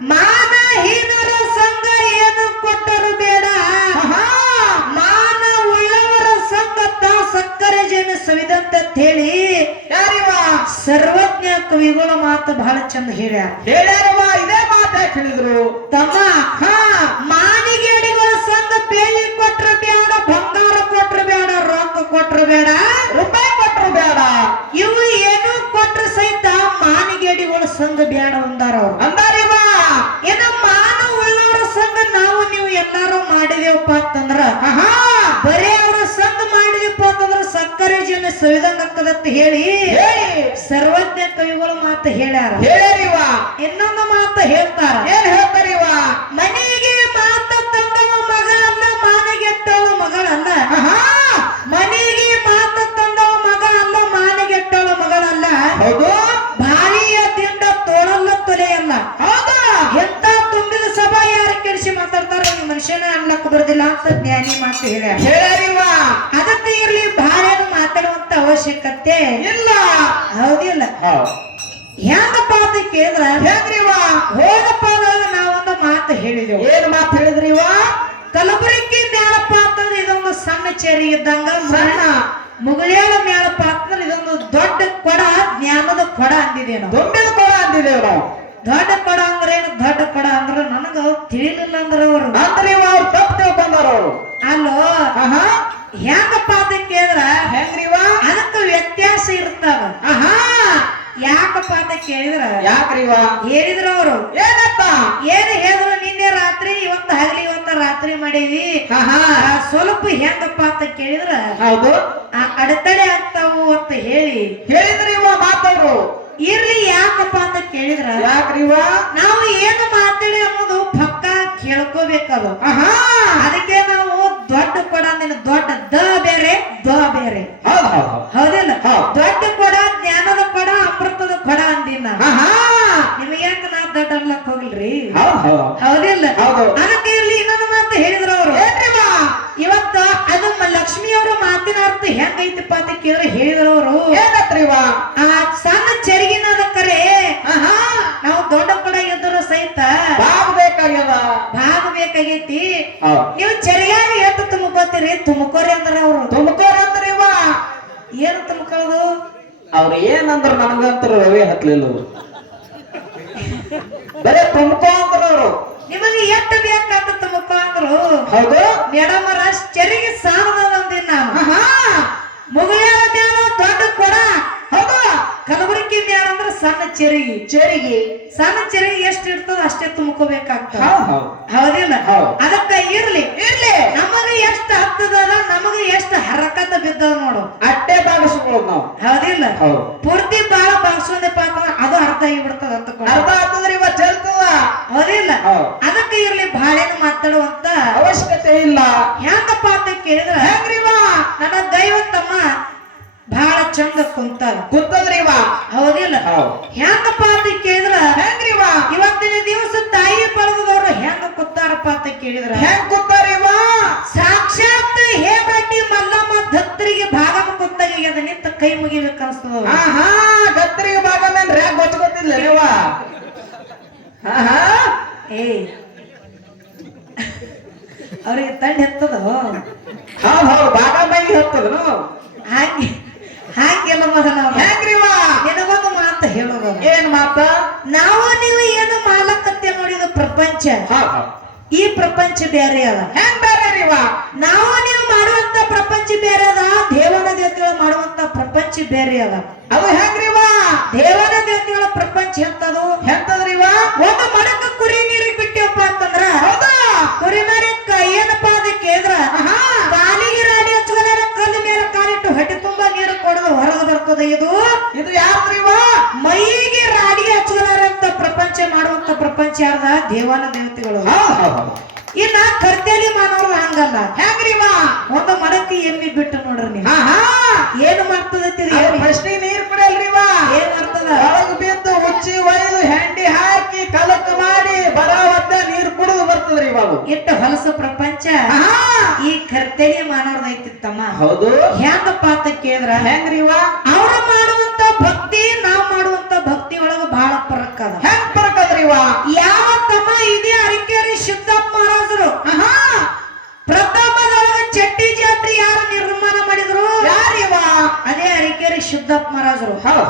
ಮಾನಹೀನರ ಸಂಘ ಏನು ಕೊಟ್ಟರು ಬೇಡ. ಮಾನ ಉಳ್ಳವರ ಸಂಘ ತಾ ಸಕ್ಕರೆ ಜನ ಸವಿದಂತ ಹೇಳಿ ಯಾರಿವ ಸರ್ವಜ್ಞ ಕವಿಗಳ ಮಾತು ಬಹಳ ಚಂದ ಹೇಳ್ಯಾರ. ಹೇಳ್ಯಾರವ ಇದೇ ಮಾತಾ ಹೇಳಿದ್ರು. ತಮ್ಮ ಹಾ. ಮಾನಿಗೇಡಿಗಳ ಸಂಘ ಬೇಲಿ ಕೊಟ್ರ ಬೇಡ ಬಂಗಾರ ಕೊಟ್ರ ಬೇಡ ರೊಕ್ಕ ಕೊಟ್ರ ಬೇಡ. ರೂಪಾಯಿ ಕೊಟ್ರು ಬೇಡ. ಇವು ಏನು ಕೊಟ್ರ ಸಹಿತ ಮಾನಿಗೇಡಿಗಳ ಸಂಘ ಬೇಡ ಅಂದಾರ ಅವ್ರು. ನಾವು ನೀವು ಎಲ್ಲಾರು ಮಾಡಿದೇವಪ್ಪ ಅಂತಂದ್ರ ಆಹಾ! ಬರೇ ಅವ್ರ ಸಂಘ ಮಾಡಿದಪ್ಪ ಅಂತಂದ್ರ ಸಕ್ಕರೆ ಜನ ಸವಿದಂಗ ಅಂತ ಹೇಳಿ ಸರ್ವಜ್ಞ ಕವಿಗಳು ಮಾತು ಹೇಳ್ಯಾರ. ಹೇಳ್ಯಾರಿವ ಇನ್ನೊಂದು ಮಾತು ಹೇಳ್ತಾರ. ಏನ್ ಹೇಳ್ತಾರಿವ? ಮನೆಗೆ ಇದ್ದಂಗ ಸಣ್ಣ ಮುಗುಳೇಳ ಮೇಳಪ್ಪ ಅಂತಂದ್ರೆ ಇದೊಂದು ದೊಡ್ಡ ಕೊಡ ಜ್ಞಾನದ ಕೊಡ ಅಂದಿದೆ ನಾವು ದುಂಬಿದ ಕೊಡ ಅಂದಿದೆ ನಾವು. ದೊಡ್ಡ ಕೊಡ ಅಂದ್ರೆ ಏನು? ದೊಡ್ಡ ಕೊಡ ಅಂದ್ರೆ ನನಗ ತಿಳಿಲಿಲ್ಲ ಅಂದ್ರೆ ಅವರು. ಅಂದ್ರೆ ಅವ್ರು ತಪ್ಪು ತಿಳ್ಕೊಂಡವರು ಅವರು. ಅಲ್ಲೋ ಹೆಂಗಪ್ಪ ಅಂತ ಕೇಳಿದ್ರ? ಹೆಂಗ್ರಿವ ಅದಕ್ಕ ವ್ಯತ್ಯಾಸ ಇರ್ತಾವ ಆಹಾ. ಯಾಕಪ್ಪ ಅಂತ ಕೇಳಿದ್ರ? ಯಾಕ್ರಿವ? ಹೇಳಿದ್ರ ಅವರು ಏನಪ್ಪ? ಏನು ಹೇಳಿದ್ರು? ನಿನ್ನೆ ರಾತ್ರಿ ಇವತ್ತು ಹಗಲಿ ಇವತ್ತ ರಾತ್ರಿ ಮಾಡೀವಿ. ಸ್ವಲ್ಪ ಹೆಂಗಪ್ಪ ಅಂತ ಕೇಳಿದ್ರ? ಹೌದು. ಆ ಹೆಂಗೈತಪ್ಪ ಅಂತ ಕೇಳಿದ್ರೆ ಹೇಳಿದ್ರು ಅವರು ಏನತ್ರಿವ? ಆ ಸಣ್ಣ ಚರಿಗಿನ ಕರೆ. ನಾವು ದೊಡ್ಡ ಕೂಡ ಇದ್ದರೂ ಸಹಿತ. ಬಾಬ್ ಬೇಕಾಗ್ಯದ? ಭಾಗ ಬೇಕಾಗೈತಿ. ನೀವು ಚೆರಿಯಾಗಿ ಎತ್ತ ತುಂಬ್ಕೋತೀರಿ ತುಮಕೋರಿ ಅಂದ್ರ ಅವರು. ತುಮಕೂರು ಅಂದ್ರಿವ? ಏನು ತುಮಕೋದು ಅವ್ರು ಏನಂದ್ರ ನನಗಂತರ ರವಿ ಹತ್ಲಿಲ್ಲ ಅವ್ರು. ಬರೇ ತುಮಕೋ ಅಂದ್ರ ಅವರು ನಿಮಗೆ ಎಷ್ಟು ಬೇಕಂತ ತುಮಕೋ ಅಂದ್ರು? ಹೌದು. ಮೇಡಮರ ಚೆರಿಗೆ ಸಾಲದ ಅಂದಿನ ನಾನು ಆಹಾ ಮುಗಿಯಾದ ಮ್ಯಾಲ ದೊಡ್ಡ ಕೊಡ ಹೌದು ಕಲಬುರಗಿ ಮ್ಯಾಲ ಅಂದ್ರ ಸಣ್ಣ ಚೆರಿಗೆ ಚೆರಿಗೆ ಸಣ್ಣ ಚೆರಿಗೆ ಎಷ್ಟ್ ಇರ್ತದ ಅಷ್ಟೇ ತುಂಬ್ಕೋಬೇಕಾಗ್ತದ. ಹೌದು ಹೌದು ಹೌದಿಲ್ಲ ಹೌದು. ಅದಕ್ಕ ಇರ್ಲಿ. ಇರ್ಲಿ. ನಮಗ ಎಷ್ಟು ಹತ್ತದದ ನಮಗ ಎಷ್ಟು ಹರಕತ ಬಿದ್ದ ನೋಡು. ಅಟ್ಟೆ ಬಾಗಿಸ್ಕೊಳ್ಳೋದು ನಾವು. ಹೌದಿಲ್ಲ ಹೌದು. ಪೂರ್ತಿ ಬಾಳ ಬಾಗಿಸೋದಪ್ಪ ಅಂತಂದ್ರ ಅದು ಅರ್ಥ ಆಗಿಬಿಡ್ತದ ಅಂತ ಅರ್ಥ ಆಗ್ತದ್ರಿ ಇವ ಚೆಲ್ತದ ಹೌದಿಲ್ಲ ಅದಕ್ಕ ಇರ್ಲಿ ಬಾಳೆನ ಮಾತಾಡುವಂತ. ಅವಶ್ಯಕತೆ ಇಲ್ಲ. ಹೆಂಗಪ್ಪ ಅಂತ ಕೇಳಿದ್ರ ಹೆಂಗ್ರಿವ ನನ್ನ ದೈವತ್ತಮ್ಮ ಬಹಳ ಚಂದ ಕುಂತಾರ ಹೆಂಗಪ್ಪ ಅಂತ ಕೇಳಿದ್ರ? ಹೆಂಗ್ರಿವ ಇವತ್ತಿನ ದಿವಸ ತಾಯಿ ಪಡೆದವರು ಹೆಂಗ ಕೂತಾರಪ್ಪ ಅಂತ ಕೇಳಿದ್ರ? ಹೆಂಗ್ ಕುತ್ತಾರಿವ ಸಾಕ್ಷಾತ್ ಹೇಮಟ್ಟಿ ಮಲ್ಲಮ್ಮ ದತ್ತರಿಗೆ ಭಾಗಮ ಕೂತಾಗ ಅದ ನಿಂತ ಕೈ ಮುಗಿಬೇಕು ಅನ್ಸ್ತದ ಆಹಾ ದತ್ತರಿಗೆ ಭಾಗ ಮೇಲೆ ರ್ಯಾಗ್ ಗೊತ್ತಿಲ್ಲ ಆಹಾ. ಏ. ಅವ್ರಿಗೆ ತಂಡ ಹೆತ್ತದ? ಹೌದ್ ಹೌದ್ ಭಾಗ ಮೈಗೆ ಹತ್ತದನು. ಹಾಗೆ ಹಾಗೆಲ್ಲ ಹೆಂಗ್ರಿವ ಏನ್ ಮಾತ? ನಾವು ನೀವು ಏನು ಮಾಲಕತ್ತೆ ನೋಡಿದ ಪ್ರಪಂಚ? ಈ ಪ್ರಪಂಚ ಬೇರೆ ಅದ. ಹೆಂಗ್ ಬೇರೆ ರೀವ ನಾವು ನೀವು ಮಾಡುವಂತ ಪ್ರಪಂಚ ಬೇರೆ ಅದ ದೇವನ ದೇವತೆಗಳು ಮಾಡುವಂತ ಪ್ರಪಂಚ ಬೇರೆ ಅದ. ಅವು ಹೆಂಗ್ರಿವ ದೇವನ ದೇವತೆಗಳ ಪ್ರಪಂಚ ಹೆಂತದು ಹೆಂತದ್ರಿವ ಒಂದು ಮಡಕ ದೇವನ ದೇವತೆಗಳು. ಇನ್ನ ಕರ್ತೇಲಿ ಮಾನವರು ಹಂಗಲ್ಲ. ಹೆಂಗ್ರಿವ ಒಂದು ಮರಕ್ಕೆ ಎಮ್ಮಿ ಬಿಟ್ಟು ನೋಡ್ರಿ ನೀವು. ಹಾ ಏನು ಮಾಡ್ತದೈತಿ ಪ್ರಶ್ನೆ ನೀರ್ ಕುಡಿಯಲ್ರಿವ ಏನ್ ಮಾಡ್ತದ? ಒಳಗ್ ಬಿದ್ದು ಉಚ್ಚಿ ಒಯ್ದು ಹೆಂಡಿ ಹಾಕಿ ಕಲಕ್ ಮಾಡಿ ಬರಾವತ್ತ ನೀರ್ ಕುಡಿದು ಬರ್ತದ್ರಿ ಇವಾಗ. ಇಟ್ಟು ಹೊಲಸು ಪ್ರಪಂಚ. ಈ ಕರ್ತೇಲಿ ಮಾನವ್ರದೈತಿ ತಮ್ಮ ಹೌದು. ಹೆಂಗಪ್ಪ ಅಂತ ಕೇಳಿದ್ರ? ಹೆಂಗ್ರಿವ ಅವ್ರು ಮಾಡುವಂತ ಭಕ್ತಿ ನಾವ್ ಮಾಡುವಂತ ಭಕ್ತಿ ಒಳಗ ಬಹಳ ಫರಕ್ ಅದ. ಸಿದ್ದಪ್ಪ ಮಹಾರಾಜರು ಹೌದು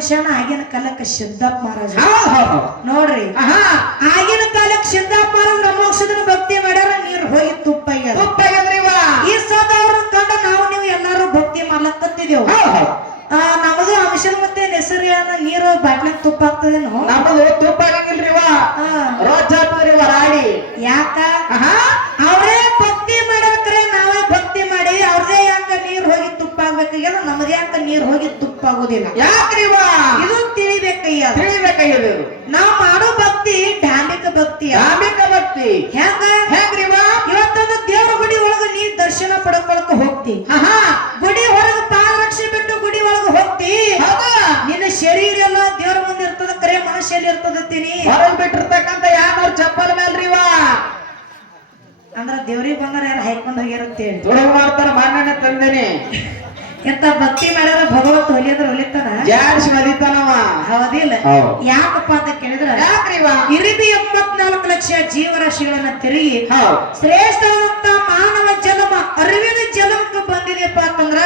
ತುಪ್ಪ ವಿಷಯನ ಆಗಿನ ಕಾಲಕ್ಕೆ ಸಿದ್ದಪ್ಪ ಮಹಾರಾಜ. ನೋಡ್ರಿ. ಆಗಿನ ಕಾಲಕ್ಕೆ ಸಿದ್ದಪ್ಪ ಮಹಾರಾಜ ಅಮೋಕ್ಷದನ ಭಕ್ತಿ ಮಾಡ್ಯಾರ ನೀರು ಹೋಗಿ ತುಪ್ಪ ಈ ಸದವ್ರ ಕಂಡ ನಾವು ನೀವು ಎಲ್ಲಾರು ಭಕ್ತಿ ಆ, ನಮಗೂ ಅಂಶದ ಮತ್ತೆ ನೆಸರಿ ಏನ ನೀರು ಬಾಟ್ಲಿ ತುಪ್ಪ ಆಗ್ತದೇನು. ನಮ್ಮದು ತುಪ್ಪಾಗಂಗಿಲ್ರಿವ ಆ, ರೋಜ್ ಹಾಕ್ತದ್ರಿವ ರಾಡಿ ಯಾಕ ಅವರೇ ನೀರ್ ಹೋಗಿ ತುಪ್ಪ ಆಗೋದಿಲ್ಲ ಯಾಕ್ರಿವ ಇದು ತಿಳಿಬೇಕಯ್ಯ. ತಿಳಿಬೇಕಯ್ಯ ನಾವ್ ಮಾಡೋ ಭಕ್ತಿ ಧಾರ್ಮಿಕ ಭಕ್ತಿ ಧಾರ್ಮಿಕ ಭಕ್ತಿ. ಹೆಂಗ? ಹೆಂಗ್ರಿವ ಇವತ್ತೊಂದು ದೇವ್ರ ಗುಡಿ ಒಳಗ ನೀ ದರ್ಶನ ಪಡ್ಕೊಳಕ ಹೋಗ್ತಿ. ಗುಡಿ ಹೊರಗ ಪಾದರಕ್ಷೆ ಬಿಟ್ಟು ಗುಡಿ ಒಳಗ ಹೋಗ್ತಿ. ನಿನ್ನ ಶರೀರ ಎಲ್ಲ ದೇವ್ರ ಮುಂದೆ ಇರ್ತದ ಕರೆ ಮನುಷ್ಯಲ್ಲಿ ಇರ್ತದತ್ತೀನಿ. ಹೊರಗ್ ಬಿಟ್ಟಿರ್ತಕ್ಕಂತ ಯಾವ್ದಾರು ಚಪ್ಪಲ್ ಮೇಲ್ರಿವ ಅಂದ್ರ ದೇವ್ರಿಗೆ ಬಂಗಾರ ಯಾರು ಹಾಕೊಂಡ್ ಹೋಗಿರುತ್ತೆ ಮಾಡ್ತಾರ ಮಣ್ಣೆಣ್ಣೆ ತಂದೇನಿ. ಎಂತ ಭಕ್ತಿ ಮಾಡಿದ್ರೆ ಭಗವಂತ ಹೊಲಿಯದ್ರ ಹೊಲಿತಾನ ಜಾಡ್ಸಿ ಮದಿತಾನವ ಹೌದಿಲ್ಲ. ಹೌದು. ಯಾಕಪ್ಪ ಅಂತ ಕೇಳಿದ್ರ ಇರಿಬಿ ಎಂಬತ್ನಾಲ್ಕು ಲಕ್ಷ ಜೀವರಾಶಿಗಳನ್ನ ತಿರುಗಿ ಶ್ರೇಷ್ಠವಾದಂತ ಮಾನವ ಜನ್ಮ ಅರಿವಿನ ಜನ್ಮಕ್ಕೆ ಬಂದಿದೆಯಪ್ಪ ಅಂತಂದ್ರ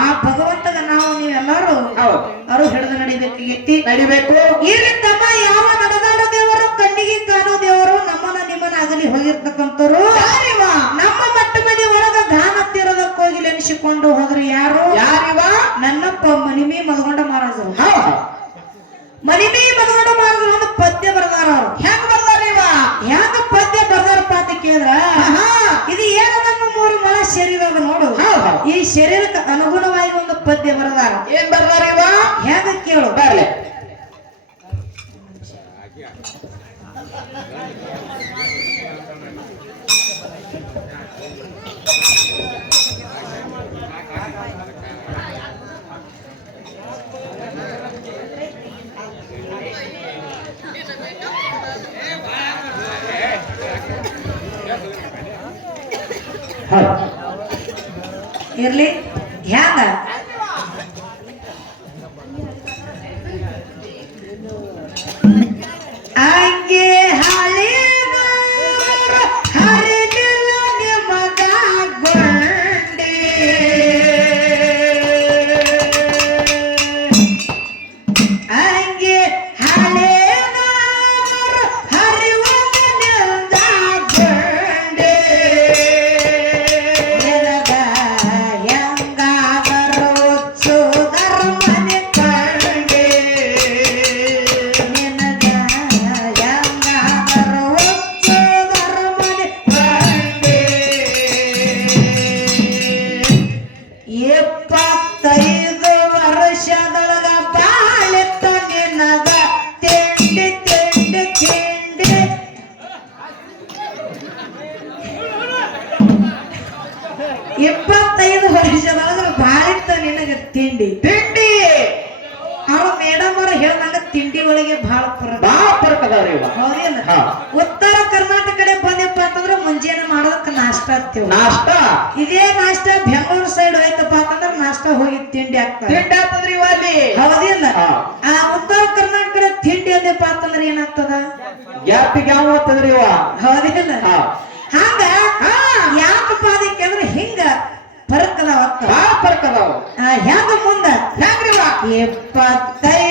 ಆ ಭಗವಂತನ ನಾವು ನೀವೆಲ್ಲರೂ ಅವರು ಹಿಡಿದು ನಡಿಬೇಕು ಎತ್ತಿ ನಡಿಬೇಕು. ಈ ತಮ್ಮ ಯಾವ ನಡೆದಾಡೋ ದೇವರು ಕಣ್ಣಿಗೆ ಕಾಣೋ ದೇವರು ನಮ್ಮನ್ನ ನಿಮ್ಮನ್ನ ಆಗಲಿ ಹೋಗಿರ್ತಕ್ಕಂಥವ್ರು. ನಮ್ಮ ಮಟ್ಟ ಮನೆ ಒಳಗ ಧಾನ ತೀರೋದಕ್ಕೆ ಹೋಗಿ ಮಲ್ಗೊಂಡ ಮಹಾರಾಜರು ಒಂದು ಪದ್ಯ ಬರ್ದಾರ ಅವ್ರು. ಹೆಂಗ್ ಬರ್ದಾರಿವ ಹೆಂಗ ಪದ್ಯ ಬರ್ದಾರಪ್ಪ ಅಂತ ಕೇಳಿದ್ರ? ಇದು ಏನು ನಮ್ಮ ಮೂರು ಮನ ಶರೀರ ಅದ ನೋಡು ಈ ಶರೀರಕ್ಕೆ ಅನುಗುಣವಾಗಿ ಒಂದು ಪದ್ಯ ಬರ್ದಾರ. ಏನ್ ಬರ್ದಾರಿವ ಹೆಂಗ ಕೇಳು. ಬರ್ಲಿ. ತಿಂಡಿ ಒಳಗೆ ಬಹಳ ಫರಕ ಬಾಳ ಫರ್ಕ್ ಅದಾವ್ರಿವ ಹೌದಿಲ್ಲ ಹಾ. ಉತ್ತರ ಕರ್ನಾಟಕ ಕಡೆ ಬಂದಪ್ಪ ಅಂತಂದ್ರ ಮುಂಜಾನೆ ಮಾಡೋದಕ್ಕೆ ನಾಷ್ಟ ಆಗ್ತೇವೆ. ನಾಷ್ಟ? ಇದೇ ನಾಷ್ಟ ಬೆಂಗಳೂರು ಸೈಡ್ ಹೋಯ್ತಪ್ಪ ಅಂತಂದ್ರ ನಾಷ್ಟ ಹೋಗಿ ತಿಂಡಿ ಆಗ್ತದೆ. ತಿಂಡಿ ಆಗ್ತದ್ರಿವ ಅಲ್ಲಿ? ಹೌದಿಲ್ಲ ಆ ಉತ್ತರ ಕರ್ನಾಟಕ ಕಡೆ ತಿಂಡಿ ಅಂದಪ್ಪ ಅಂತಂದ್ರ ಏನಾಗ್ತದ? ಗ್ಯಾಪಿಗೆ ಯಾವ ಓದ್ತದ್ರಿವ ಹೌದಿಲ್ಲ ಹಾ. ಹಂಗ ಯಾಕಪ್ಪ ಅದಕ್ಕೆ ಅಂದ್ರೆ ಹಿಂಗ ಫರಕ್ ಅದಾವ ಫರ್ಕ್ ಅದಾವ. ಹೆಂಗ ಮುಂದ? ಹೆಂಗ್ರಿ ಎಪ್ಪತ್ತೈದು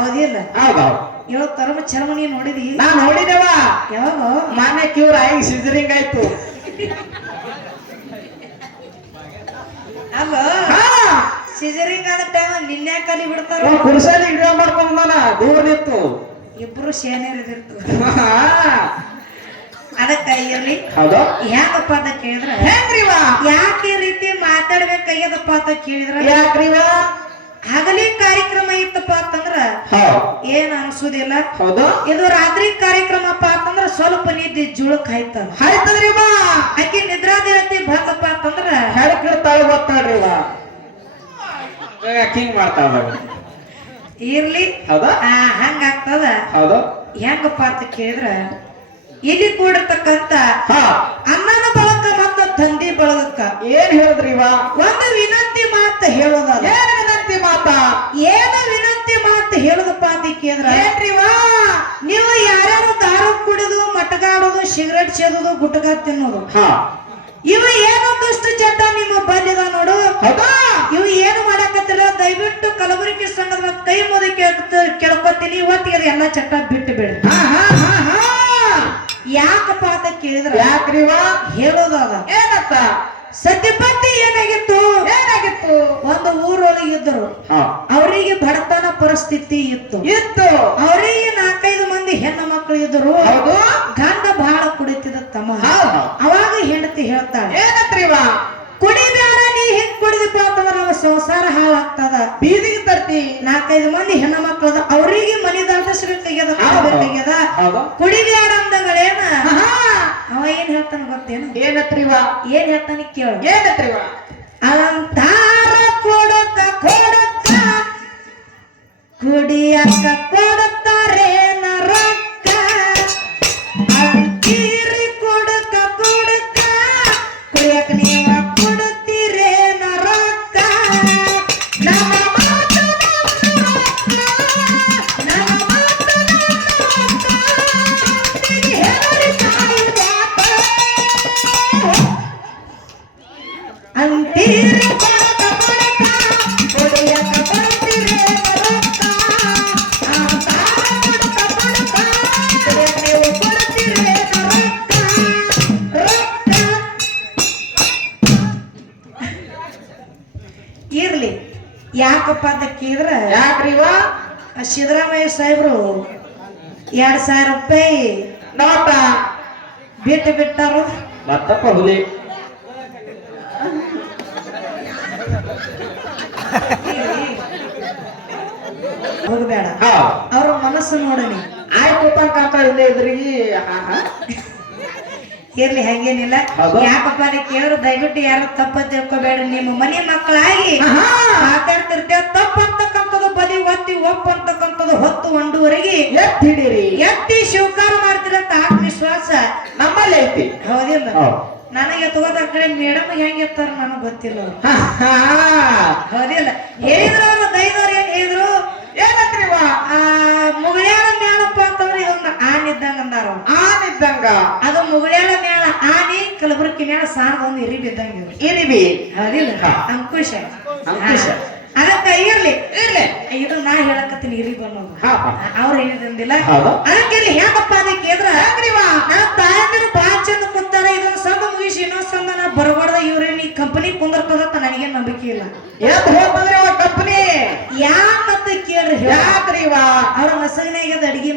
ಹೌದಿಲ್ಲ ಹೌದೌದು ಇವ ತರಮ ಚರ್ಮ ನೀ ನೋಡಿದಿ? ನಾ ನೋಡಿದೇವ. ಯಾವಾಗ? ಮಾನ್ಯ ಕ್ಯೂರ್ ಆಗಿ ಸಿಜರಿಂಗ್ ಆಯ್ತು. ಅಲ್ಲ? ಹಾ. ಸಿಜರಿಂಗ್ ಆದ ಟೈಮ್ ನಿನ್ನೆ ಕಲಿ ಬಿಡ್ತಾರ ಪುರುಷನ ವಿಡಿಯೋ ಮಾಡ್ಕೊಂಡ್ ನಾನ ದೂರ ನಿಂತು. ಇಬ್ರು ಸೇನೇರ್ ಇದಿರ್ತು ಹಾ. ಅದಕ್ಕ ಇರ್ಲಿ. ಯಾಕಪ್ಪ ಅಂತ ಕೇಳಿದ್ರ ಯಾಕೆ ರೀತಿ ರೀತಿ ಮಾತಾಡ್ಬೇಕಾಗ್ಯದಪ್ಪ ಅಂತ ಕೇಳಿದ್ರ? ಯಾಕ್ರಿವಾ ಹಗಲಿ ಕಾರ್ಯಕ್ರಮ ಇತ್ತಪ್ಪ ಅಂತಂದ್ರ ಹೌದು ಏನ್ ಅನ್ಸುದಿಲ್ಲ? ಹೌದು. ಇದು ರಾತ್ರಿ ಕಾರ್ಯಕ್ರಮಪ್ಪ ಅಂತಂದ್ರ ಸ್ವಲ್ಪ ನಿದ್ದೆ ಜುಳಕ್ ಆಯ್ತದ ಬಾ. ಆಕಿ ನಿದ್ರಾದೇವತೆ ಬಂದಪ್ಪ ಅಂತಂದ್ರ ಹೆಡಕಿರ್ತಾಳ ಬಾ. ಹಿಂಗ್ ಮಾಡ್ತಾಳ ಇರ್ಲಿ. ಹೌದು. ಆ ಹಂಗ ಆಗ್ತದ. ಹೌದು. ಹೆಂಗಪ್ಪ ಅಂತ ಕೇಳಿದ್ರ ಇಲ್ಲಿ ಕೂಡಿರ್ತಕ್ಕಂತ ಹಾ. ಅನ್ನದ ಬಳಕ ಮತ್ತು ತಂದಿ ಬಳಗಕ್ಕ. ಏನ್ ಹೇಳಿದ್ರಿವ ಒಂದು ವಿನಂತಿ ಮಾತ ಹೇಳೋದಲ್ಲ ಏನ್ ವಿನಂತಿ ಮಾತಾ ಏನ ವಿನಂತಿ ಮಾತು ಹೇಳುದಪ್ಪ ಅಂತ ಕೇಳಿದ್ರ ಏನ್ರಿವ ನೀವು ಯಾರ್ಯಾರು ದಾರು ಕುಡಿದು ಮಟಗಾಡೋದು ಸಿಗರೇಟ್ ಸೇದೋದು ಗುಟ್ಕ ತಿನ್ನೋದು ಇವು ಏನೋ ದುಷ್ಟ ಚಟ ನಿಮ್ಮ ಬಂದಿದ ನೋಡು. ಇವು ಏನು ಮಾಡಕತ್ತಿಲ್ಲ ದಯವಿಟ್ಟು ಕಲಬುರಗಿ ಸಂಘದ ಕೈ ಮುದ ಕೇಳ್ಕೊತೀನಿ ಇವತ್ತಿಗೆ ಎಲ್ಲ ಚಟ ಬಿಟ್ಟು ಹಾ ಯಾಕಪ್ಪ ಅಂತ ಕೇಳಿದ್ರ? ಯಾಕ್ರಿವ ಹೇಳೋದದ ಏನತ್ತ? ಸತ್ಯಪತಿ ಏನಾಗಿತ್ತು? ಏನಾಗಿತ್ತು? ಒಂದು ಊರೊಳಗೆ ಇದ್ದರು. ಹಾ. ಅವರಿಗೆ ಬಡತನ ಪರಿಸ್ಥಿತಿ ಇತ್ತು. ಇತ್ತು. ಅವರಿಗೆ ನಾಲ್ಕೈದು ಮಂದಿ ಹೆಣ್ಣು ಮಕ್ಕಳು ಇದ್ದರು. ಹೌದು ಗಂಡ ಬಹಳ ಕುಡಿತಿದ್ದ ತಮ್ಮ ಹೌದು ಹೆಂಡತಿ ಹೇಳ್ತಾಳೆ. ಏನತ್ರಿವ? ಕುಡಿಬೇಡ ನೀ ಹಿಂಗ್ ಕುಡಿದಪ್ಪ ಅಂತಂದ್ರ ನಮ್ಮ ಸಂಸಾರ ಹಾಳಾಗ್ತದ. ಬೀದಿಗೆ ತರ್ತಿ. ನಾಲ್ಕೈದು ಮಂದಿ ಹೆಣ್ಣ ಮಕ್ಕಳದ ಅವರಿಗೆ ಮನಿ ದಾಟಿಸ್ಬೇಕಾಗ್ಯದ ಶ್ರೀ ತೆಗೆದ ಹೌದು. ಕುಡಿಬೇಡ ಅಂದಂಗಳೇನ. ಅವ ಏನ್ ಹೇಳ್ತಾನ ಗೊತ್ತೇನು? ಏನತ್ರಿವ? ಏನ್ ಹೇಳ್ತಾನೆ ಕೇಳು. ಏನತ್ರಿವ? ಅಲಂಕಾರ ಕೊಡುತ್ತ ಕೊಡುತ್ತ ಕುಡಿಯಕ ಕೊಡುತ್ತಾರೆ ರೊಕ್ಕ. ಇರ್ಲಿ. ಯಾಕಪ್ಪ ಅಂತ ಕೇಳಿದ್ರ ಯಾಕ್ರಿವ? ಸಿದ್ದರಾಮಯ್ಯ ಸಾಹೇಬ್ರು ಎರಡ್ ಸಾವಿರ ರೂಪಾಯಿ ನೋಟ ಬಿಟ್ಟು ಬಿಟ್ಟಾರು. ಮತ್ತಪ್ಪ ಹುಲಿ. ಹೋಗಬೇಡ. ಅವ್ರ ಮನಸ್ಸು ನೋಡನಿ ಆಯ್ತು ಅಂತ ಇಲ್ಲೇ ಇದ್ರಿಗೆ ಇರ್ಲಿ ಹಂಗೇನಿಲ್ಲ. ಯಾಕಪ್ಪ ಅಂತ ದಯವಿಟ್ಟು ಯಾರು ತಪ್ಪ ತಿಳ್ಕೊಬೇಡ. ನಿಮ್ಮ ಮನೆ ಮಕ್ಕಳಾಗಿ ಹಾ. ಮಾತಾಡ್ತಿರ್ತೇವೆ ತಪ್ಪ ಅಂತಕ್ಕಂಥದ್ದು ಬದಿ ಒತ್ತಿ ಒಪ್ಪ ಅಂತಕ್ಕಂಥದ್ದು ಹೊತ್ತು ಒಂದೂವರೆಗೆ ಎತ್ತಿಡಿರಿ. ಎತ್ತಿ ಶಿವಕಾರ ಮಾಡ್ತಿರಂತ ಆತ್ಮವಿಶ್ವಾಸ. ನಮ್ಮಲ್ಲಿ ಐತಿ. ಹೌದಿಲ್ಲ. ಹೌದು. ನನಗೆ ತಗೋದ ಕಡೆ ಮೇಡಮ್ ಹೆಂಗ್ ಎತ್ತಾರ ನನಗೆ ಗೊತ್ತಿಲ್ಲ. ಹೌದಿಲ್ಲ. ಹೇಳಿದ್ರು ಅವ್ರು ದೈದವ್ರು ಏನ್ ಹೇಳಿದ್ರು ಏನತ್ರಿವ ಆ ಮುಗುಳ್ಯಾಳ ಮೇಳಪ್ಪ ಅಂತಂದ್ರೆ ಇದೊಂದು ಆನ್ ಇದ್ದಂಗ ಅಂದಾರ ಆನ್ ಆನಿದ್ದಂಗ ಅದು ಮುಗುಳ್ಯಾಳ ಮೇಳ ಆನೆ ಕಲಬುರಕಿ ಮೇಳ ಸಾರದ ಒಂದು ಇರಿ ಬಿದ್ದಂಗ. ಇರಿವಿ ಹೌದಿಲ್ಲ? ಹಾ. ಅಂಕುಶ. ಅಂಕುಶ. ಅದಕ್ಕ ಇರ್ಲಿ. ಇರ್ಲಿ. ಇದು ನಾ ಹೇಳಕತ್ತೀನಿ ಇರಿ ಬನ್ನೋದು. ಅವ್ರು ಹೇಳಿದಂದಿಲ್ಲ. ಅದಕ್ಕೆ ಕೇಳಿದ್ರ ನಾವು ತಾಯಂದಿರು ಬಾಳ ಚಂದ ಕುಂತಾರ ಇದೊಂದು ಸಂದ ಮುಗಿಸಿ ಇನ್ನೊಂದ್ ಸಂದ ನಾ ಬರಬಾರ್ದ ಇವ್ರೇನ್ ಈ ಕಂಪನಿ ಕುಂದಿರ್ತದಂತ ನನಗೆ ನಂಬಿಕೆ ಇಲ್ಲ ಎತ್ ಹೋಗ್ತದ್ರಿ ಅವ ಕಂಪ್ನಿ ಯಾಕಂತ ಕೇಳ್ರಿ ಹೇಳ ಯಾಕ್ರಿವ ಅವ್ರ ಮಸಗನಾಗ್ಯದ ಅಡಿಗೆ